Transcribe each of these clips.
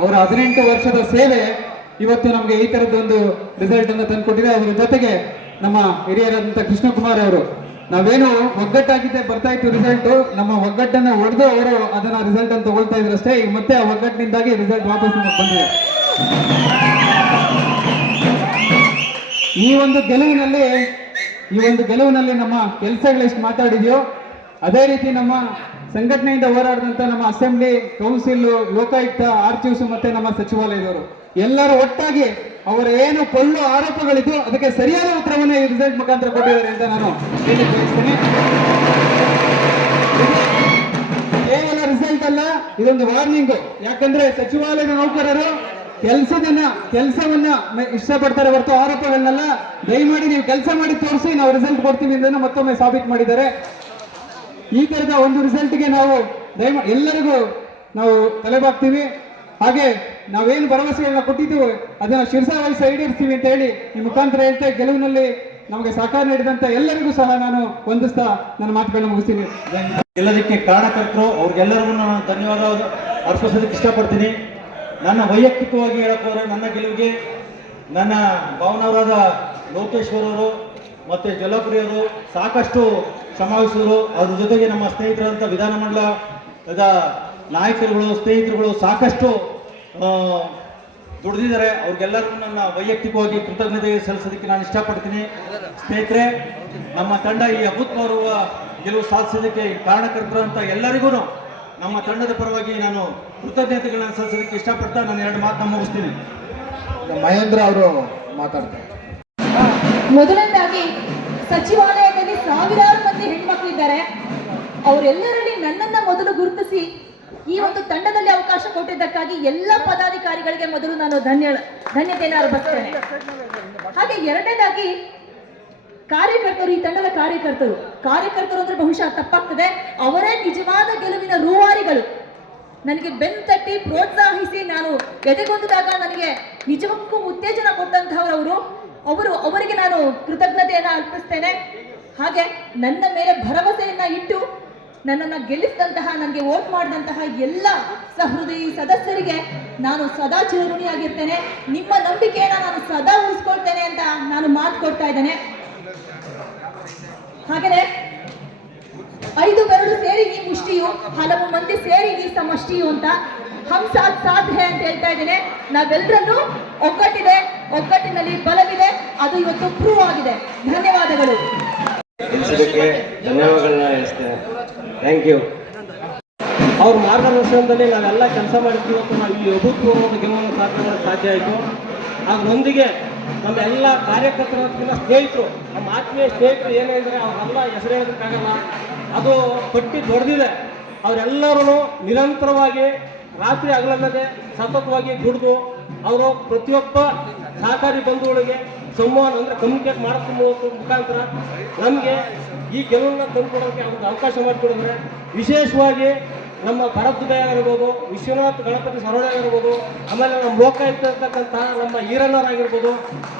ಅವರ 18 ವರ್ಷದ ಸೇವೆ ಇವತ್ತು ನಮಗೆ ಈ ತರದೊಂದು ರಿಸಲ್ಟ್ ಅನ್ನು ತಂದುಕೊಟ್ಟಿದೆ. ಅದರ ಜೊತೆಗೆ ನಮ್ಮ ಹಿರಿಯರಾದಂಥ ಕೃಷ್ಣಕುಮಾರ್ ಅವರು, ನಾವೇನು ಒಗ್ಗಟ್ಟಾಗಿದ್ದೆ ಬರ್ತಾ ಇತ್ತು ರಿಸಲ್ಟ್, ನಮ್ಮ ಒಗ್ಗಟ್ಟನ್ನ ಹೊಡೆದು ಅವರು ಅದನ್ನ ರಿಸಲ್ಟ್ ಅಂತ ತಗೊಳ್ತಾ ಇದ್ರು ಅಷ್ಟೇ. ಈಗ ಮತ್ತೆ ಆ ಒಗ್ಗಟ್ಟಿನಿಂದಾಗಿ ರಿಸಲ್ಟ್ ವಾಪಸ್ ನಮಗೆ ಬಂದಿದೆ. ಈ ಒಂದು ಗೆಲುವಿನಲ್ಲಿ ನಮ್ಮ ಕೆಲಸಗಳು ಎಷ್ಟು ಮಾತಾಡಿದೆಯೋ ಅದೇ ರೀತಿ ನಮ್ಮ ಸಂಘಟನೆಯಿಂದ ಹೋರಾಡಿದಂಥ ನಮ್ಮ ಅಸೆಂಬ್ಲಿ, ಕೌನ್ಸಿಲ್, ಲೋಕಾಯುಕ್ತ, ಆರ್ಚಿವ್ಸ್ ಮತ್ತೆ ನಮ್ಮ ಸಚಿವಾಲಯದವರು ಎಲ್ಲರೂ ಒಟ್ಟಾಗಿ ಅವರ ಏನು ಪೊಳ್ಳು ಆರೋಪಗಳಿದ್ದು ಅದಕ್ಕೆ ಸರಿಯಾದ ಉತ್ತರವನ್ನೇ ಈ ರಿಸಲ್ಟ್ ಮುಖಾಂತರ ಕೊಟ್ಟಿದ್ದಾರೆ ಅಂತ ನಾನು ಹೇಳಿಕ್ಕೆ ಬಯಸ್ತೇನೆ. ಕೇವಲ ರಿಸಲ್ಟ್ ಅಲ್ಲ, ಇದೊಂದು ವಾರ್ನಿಂಗ್. ಯಾಕಂದ್ರೆ ಸಚಿವಾಲಯದ ನೌಕರರು ಕೆಲಸವನ್ನ ಇಷ್ಟಪಡ್ತಾರೆ ಹೊರತು ಆರೋಪಗಳನ್ನೆಲ್ಲ. ದಯಮಾಡಿ ನೀವು ಕೆಲಸ ಮಾಡಿ ತೋರಿಸಿ, ನಾವು ರಿಸಲ್ಟ್ ಕೊಡ್ತೀವಿ ಅಂತ ಮತ್ತೊಮ್ಮೆ ಸಾಬೀತು ಮಾಡಿದ್ದಾರೆ. ಈ ತರದ ಒಂದು ರಿಸಲ್ಟ್ಗೆ ನಾವು ಎಲ್ಲರಿಗೂ ನಾವು ತಲೆಬಾಗ್ತೀವಿ. ಹಾಗೆ ನಾವೇನು ಭರವಸೆಗಳನ್ನ ಕೊಟ್ಟಿದ್ದೀವಿ ಅದನ್ನ ಶಿರಸಾವಹಿಸಿ ಈಡೇರಿಸ್ತೀವಿ ಅಂತ ಹೇಳಿ ಈ ಮುಖಾಂತರ ಹೇಳ್ತಾ ಗೆಲುವಿನಲ್ಲಿ ನಮಗೆ ಸಹಕಾರ ನೀಡಿದಂತ ಎಲ್ಲರಿಗೂ ಸಹ ನಾನು ವಂದಿಸ್ತಾ ನನ್ನ ಮಾತುಗಳನ್ನ ಮುಗಿಸ್ತೀನಿ. ಎಲ್ಲದಕ್ಕೆ ಕಾರಣಕರ್ತರು ಅವ್ರಿಗೆಲ್ಲರಿಗೂ ನಾನು ಧನ್ಯವಾದ ಅರ್ಪಿಸೋದಕ್ಕೆ ಇಷ್ಟಪಡ್ತೀನಿ. ನನ್ನ ವೈಯಕ್ತಿಕವಾಗಿ ಹೇಳೋಕ್ಕೋದ್ರೆ ನನ್ನ ಗೆಲುವಿಗೆ ನನ್ನ ಭಾವನವರಾದ ಲೋಕೇಶ್ವರವರು ಮತ್ತು ಜಲಪ್ರಿಯರು ಸಾಕಷ್ಟು ಶ್ರಮವಹಿಸಿದರು. ಅದ್ರ ಜೊತೆಗೆ ನಮ್ಮ ಸ್ನೇಹಿತರಂಥ ವಿಧಾನಮಂಡಲದ ನಾಯಕರುಗಳು, ಸ್ನೇಹಿತರುಗಳು ಸಾಕಷ್ಟು ದುಡಿದಿದ್ದಾರೆ. ಅವ್ರಿಗೆಲ್ಲರಿಗೂ ನನ್ನ ವೈಯಕ್ತಿಕವಾಗಿ ಕೃತಜ್ಞತೆ ಸಲ್ಲಿಸೋದಕ್ಕೆ ನಾನು ಇಷ್ಟಪಡ್ತೀನಿ. ಸ್ನೇಹಿತರೆ, ನಮ್ಮ ತಂಡ ಈ ಅಭೂತಪೂರ್ವ ಗೆಲುವು ಸಾಧಿಸೋದಕ್ಕೆ ಕಾರಣಕರ್ತರಂಥ ಎಲ್ಲರಿಗೂ ನಮ್ಮ ತಂಡದ ಪರವಾಗಿ ನಾನು ಕೃತಜ್ಞತೆಗಳನ್ನು ಸಲ್ಲಿಸೋದಕ್ಕೆ ಇಷ್ಟಪಡ್ತಾ ನಾನು 2 ಮಾತನ್ನ ಮುಗಿಸ್ತೀನಿ. ಮಹೇಂದ್ರ ಅವರು ಮಾತಾಡ್ತಾರೆ. ಮೊದಲನೇದಾಗಿ ಸಚಿವಾಲಯದಲ್ಲಿ ಸಾವಿರಾರು ಮಂದಿ ಹೆಣ್ಮಕ್ಳಿದ್ದಾರೆ. ಅವರೆಲ್ಲರಲ್ಲಿ ನನ್ನನ್ನ ಮೊದಲು ಗುರುತಿಸಿ ಈ ಒಂದು ತಂಡದಲ್ಲಿ ಅವಕಾಶ ಕೊಟ್ಟಿದ್ದಕ್ಕಾಗಿ ಎಲ್ಲ ಪದಾಧಿಕಾರಿಗಳಿಗೆ ಮೊದಲು ನಾನು ಧನ್ಯತೆಯನ್ನು ಅರ್ಪಿಸ್ತೇನೆ. ಹಾಗೆ ಎರಡನೇದಾಗಿ ಕಾರ್ಯಕರ್ತರು, ಈ ತಂಡದ ಕಾರ್ಯಕರ್ತರು ಅಂದ್ರೆ ಬಹುಶಃ ತಪ್ಪಾಗ್ತದೆ, ಅವರೇ ನಿಜವಾದ ಗೆಲುವಿನ ರೂವಾರಿಗಳು. ನನಗೆ ಬೆನ್ನು ತಟ್ಟಿ ಪ್ರೋತ್ಸಾಹಿಸಿ ನಾನು ಎದೆಗೊಂದಿದಾಗ ನನಗೆ ನಿಜಕ್ಕೂ ಉತ್ತೇಜನ ಕೊಟ್ಟಂತಹವರು ಅವರಿಗೆ ನಾನು ಕೃತಜ್ಞತೆಯನ್ನು ಅರ್ಪಿಸ್ತೇನೆ. ಹಾಗೆ ನನ್ನ ಮೇಲೆ ಭರವಸೆಯನ್ನ ಇಟ್ಟು ನನ್ನನ್ನು ಗೆಲ್ಲಿಸಿದಂತಹ, ನನಗೆ ವೋಟ್ ಮಾಡಿದಂತಹ ಎಲ್ಲ ಸಹೃದಯಿ ಸದಸ್ಯರಿಗೆ ನಾನು ಸದಾ ಚಿರಋಣಿಯಾಗಿರ್ತೇನೆ. ನಿಮ್ಮ ನಂಬಿಕೆಯನ್ನು ನಾನು ಸದಾ ಉಳಿಸ್ಕೊಳ್ತೇನೆ ಅಂತ ನಾನು ಮಾತು ಕೊಡ್ತಾ ಇದ್ದೇನೆ. ಹಾಗೆಯೇ 5 ಬೆರಳು ಸೇರಿ ಈ ಮುಷ್ಟಿಯು, ಹಲವು ಮಂದಿ ಸೇರಿ ಈ ಸಮಷ್ಟಿಯು ಅಂತ ಹಮ್ ಸಾಥ್ ಹೇ ಅಂತ ಹೇಳ್ತಾ ಇದ್ದೇನೆ. ನಾವೆಲ್ಲರಲ್ಲೂ ಒಗ್ಗಟ್ಟಿನಲ್ಲಿ ಬಲವಿದೆ, ಅದು ಇವತ್ತು ಪ್ರೂವ್ ಆಗಿದೆ. ಧನ್ಯವಾದಗಳು. ಧನ್ಯವಾದಗಳನ್ನ ಹೇಳ್ತೇನೆ. Thank you. ಅವ್ರ ಮಾರ್ಗದರ್ಶನದಲ್ಲಿ ನಾವೆಲ್ಲ ಕೆಲಸ ಮಾಡಿದ್ವಿ. ಇವತ್ತು ನಾವು ಈ ಅಭೂತಪೂರ್ವದ ಗೆಲುವನ್ನು ಸಾಧಿಸಲು ಸಾಧ್ಯ ಆಯಿತು. ಅದರೊಂದಿಗೆ ನಮ್ಮ ಎಲ್ಲ ಕಾರ್ಯಕರ್ತರಕ್ಕಿಂತ ಸ್ನೇಹಿತರು, ನಮ್ಮ ಆತ್ಮೀಯ ಸ್ನೇಹಿತರು ಏನೇಳಿದರೆ ಅವರೆಲ್ಲ ಹೆಸರು ಹೇಳೋದಕ್ಕಾಗಲ್ಲ, ಅದು ಪಟ್ಟಿ ದೊಡ್ಡದಿದೆ. ಅವರೆಲ್ಲರೂ ನಿರಂತರವಾಗಿ ರಾತ್ರಿ ಹಗಲಲ್ಲದೆ ಸತತವಾಗಿ ದುಡಿದು ಅವರು ಪ್ರತಿಯೊಬ್ಬ ಸಹಕಾರಿ ಬಂಧುಗಳಿಗೆ ಸಂವಹನ ಅಂದರೆ ಕಮ್ಯುನಿಕೇಟ್ ಮಾಡೋದ್ರ ಮುಖಾಂತರ ನಮಗೆ ಈ ಗೆಲುವನ್ನು ತಂದುಕೊಡೋಕ್ಕೆ ಅವ್ರಿಗೆ ಅವಕಾಶ ಮಾಡಿಕೊಡಿದ್ರೆ, ವಿಶೇಷವಾಗಿ ನಮ್ಮ ಭರದ್ವಾಜ ಆಗಿರ್ಬೋದು, ವಿಶ್ವನಾಥ್ ಗಣಪತಿ ಸರೋಡೆ ಆಗಿರ್ಬೋದು, ಆಮೇಲೆ ನಮ್ಮ ಲೋಕಾಯುಕ್ತ ಇರ್ತಕ್ಕಂತಹ ನಮ್ಮ ಈರಣ್ಣರಾಗಿರ್ಬೋದು,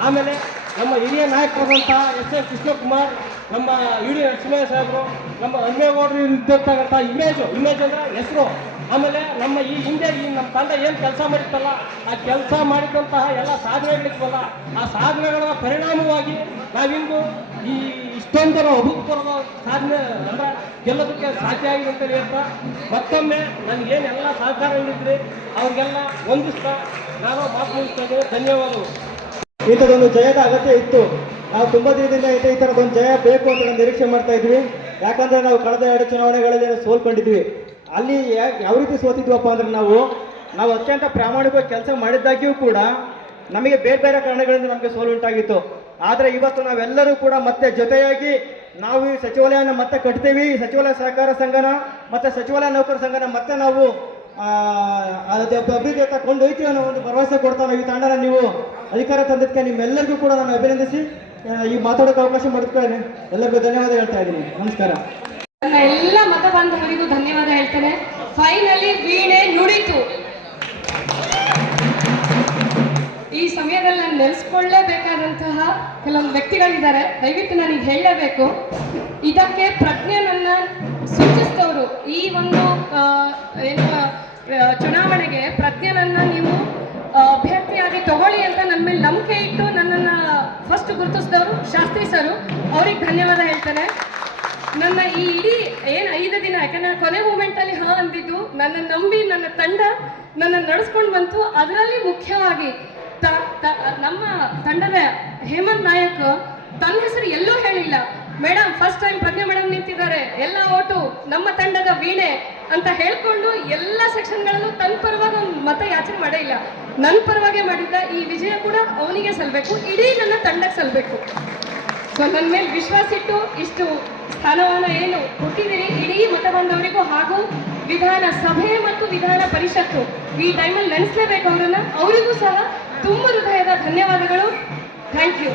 ಆಮೇಲೆ ನಮ್ಮ ಹಿರಿಯ ನಾಯಕರಾದಂಥ ಎಸ್ ಕೃಷ್ಣಕುಮಾರ್, ನಮ್ಮ ಡಿ ನರಸಿಂಹಯ್ಯ ಸಾಹೇಬರು, ನಮ್ಮ ಅನ್ಮೇಗೌಡರು ಇದ್ದಂಥ ಇಮೇಜ್ ಅಂದರೆ ಹೆಸರು, ಆಮೇಲೆ ನಮ್ಮ ಈ ಹಿಂದೆ ನಮ್ಮ ತಂಡ ಏನು ಕೆಲಸ ಮಾಡಿತ್ತಲ್ಲ, ಆ ಕೆಲಸ ಮಾಡಿದಂತಹ ಎಲ್ಲ ಸಾಧನೆಗಳಿದ್ವಲ್ಲ, ಆ ಸಾಧನೆಗಳ ಪರಿಣಾಮವಾಗಿ ನಾವಿಂದು ಈ ಇಷ್ಟೊಂದರ ಅಭೂತಪೂರ್ವ ಸಾಧನೆ ಅಂದರೆ ಗೆಲ್ಲೋದಕ್ಕೆ ಸಾಧ್ಯ ಆಗಿದೆ ಅಂತ ಹೇಳ್ತಾ, ಮತ್ತೊಮ್ಮೆ ನನಗೇನೆಲ್ಲ ಸಹಕಾರ ನೀಡಿದ್ರಿ ಅವ್ರಿಗೆಲ್ಲ ವಂದಿಸ್ತಾ ನಾನು ಮಾತು ಮುಗಿಸ್ತಾ ಇದ್ದೇನೆ. ಧನ್ಯವಾದಗಳು. ಇಂಥದ್ದೊಂದು ಜಯದ ಅಗತ್ಯ ಇತ್ತು. ನಾವು ತುಂಬ ದಿನದಿಂದ ಈ ಥರದೊಂದು ಜಯ ಬೇಕು ಅಂತ ನಾವು ನಿರೀಕ್ಷೆ ಮಾಡ್ತಾ ಇದ್ವಿ. ಯಾಕಂದರೆ ನಾವು ಕಳೆದ 2 ಚುನಾವಣೆಗಳಲ್ಲಿ ಸೋಲ್ಕೊಂಡಿದ್ವಿ. ಅಲ್ಲಿ ಯಾವ ರೀತಿ ಸೋತಿದ್ವಪ್ಪ ಅಂದರೆ ನಾವು ಅತ್ಯಂತ ಪ್ರಾಮಾಣಿಕವಾಗಿ ಕೆಲಸ ಮಾಡಿದ್ದಾಗ್ಯೂ ಕೂಡ ನಮಗೆ ಬೇರೆ ಬೇರೆ ಕಾರಣಗಳಿಂದ ನಮಗೆ ಸೋಲು ಉಂಟಾಗಿತ್ತು. ಆದರೆ ಇವತ್ತು ನಾವೆಲ್ಲರೂ ಕೂಡ ಮತ್ತೆ ಜೊತೆಯಾಗಿ ನಾವು ಈ ಸಚಿವಾಲಯನ ಮತ್ತೆ ಕಟ್ತೀವಿ. ಈ ಸಚಿವಾಲಯ ಸಹಕಾರ ಸಂಘನ ಮತ್ತು ಸಚಿವಾಲಯ ನೌಕರ ಸಂಘನ ಮತ್ತೆ ನಾವು ಅಭಿವೃದ್ಧಿ ಕೊಂಡೊಯ್ತೀವಿ ಅನ್ನೋ ಒಂದು ಭರವಸೆ ಕೊಡ್ತಾ ನಾವು ಈ ತಂಡನ ನೀವು ಅಧಿಕಾರ ತಂದಕ್ಕೆ ನಿಮ್ಮೆಲ್ಲರಿಗೂ ಕೂಡ ನಾನು ಅಭಿನಂದಿಸಿ ಈ ಮಾತಾಡೋಕೆ ಅವಕಾಶ ಮಾಡಿದ್ಕೊಳ್ಳಿ. ಎಲ್ಲರಿಗೂ ಧನ್ಯವಾದ ಹೇಳ್ತಾ ಇದ್ದೀನಿ. ನಮಸ್ಕಾರ. ನನ್ನ ಎಲ್ಲ ಮತ ಬಾಂಧವರಿಗೂ ಧನ್ಯವಾದ ಹೇಳ್ತೇನೆ. ಫೈನಲಿ ವೀಣೆ ನುಡಿತು. ಈ ಸಮಯದಲ್ಲಿ ನಾನು ನೆಲೆಸ್ಕೊಳ್ಳೇಬೇಕಾದಂತಹ ಕೆಲವೊಂದು ವ್ಯಕ್ತಿಗಳಿದ್ದಾರೆ. ದಯವಿಟ್ಟು ನನಗೆ ಹೇಳಲೇಬೇಕು. ಇದಕ್ಕೆ ಪ್ರಜ್ಞೆ ನನ್ನ ಸೂಚಿಸಿದವರು, ಈ ಒಂದು ಏನು ಚುನಾವಣೆಗೆ ಪ್ರಜ್ಞೆನನ್ನ ನೀವು ಅಭ್ಯರ್ಥಿಯಾಗಿ ತಗೊಳ್ಳಿ ಅಂತ ನನ್ನ ಮೇಲೆ ನಂಬಿಕೆ ಇಟ್ಟು ನನ್ನನ್ನು ಫಸ್ಟ್ ಗುರುತಿಸಿದವರು ಶಾಸ್ತ್ರಿ ಸರು, ಅವ್ರಿಗೆ ಧನ್ಯವಾದ ಹೇಳ್ತೇನೆ. ನನ್ನ ಈ ಇಡೀ ಏನು 5 ದಿನ, ಯಾಕಂದ್ರೆ ಕೊನೆ ಮೂಮೆಂಟಲ್ಲಿ ಹಾ ಅಂದಿದ್ದು ನನ್ನ ನಂಬಿ ನನ್ನ ತಂಡ ನನ್ನ ನಡೆಸ್ಕೊಂಡು ಬಂತು. ಅದರಲ್ಲಿ ಮುಖ್ಯವಾಗಿ ನಮ್ಮ ತಂಡದ ಹೇಮಂತ್ ನಾಯಕ್ ತನ್ನ ಹೆಸರು ಎಲ್ಲೂ ಹೇಳಿಲ್ಲ. ಮೇಡಮ್ ಫಸ್ಟ್ ಟೈಮ್ ಪ್ರಜ್ಞಾ ಮೇಡಮ್ ನಿಂತಿದ್ದಾರೆ, ಎಲ್ಲ ಓಟು ನಮ್ಮ ತಂಡದ ವೀಣೆ ಅಂತ ಹೇಳ್ಕೊಂಡು ಎಲ್ಲ ಸೆಕ್ಷನ್ಗಳಲ್ಲೂ ತನ್ನ ಪರವಾಗಿ ಒಂದು ಮತ ಯಾಚನೆ ಮಾಡೇ ಇಲ್ಲ. ನನ್ನ ಪರವಾಗಿ ಮಾಡಿದ್ದ ಈ ವಿಜಯ ಕೂಡ ಅವನಿಗೆ ಸಲ್ಲಬೇಕು, ಇಡೀ ನನ್ನ ತಂಡಕ್ಕೆ ಸಲ್ಲಬೇಕು. ಸೊ ನನ್ನ ಮೇಲೆ ವಿಶ್ವಾಸ ಇಟ್ಟು ಇಷ್ಟು ಸ್ಥಾನಮಾನ ಏನು ಕೊಟ್ಟಿದ್ದೀರಿ ಇಡೀ ಮತ ಬಂದವರಿಗೂ ಹಾಗೂ ವಿಧಾನ ಸಭೆ ಮತ್ತು ವಿಧಾನ ಪರಿಷತ್ತು ಈ ಟೈಮಲ್ಲಿ ನೆನೆಸಲೇಬೇಕು ಅವರನ್ನು. ಅವರಿಗೂ ಸಹ ತುಂಬ ಹೃದಯದ ಧನ್ಯವಾದಗಳು. Thank you.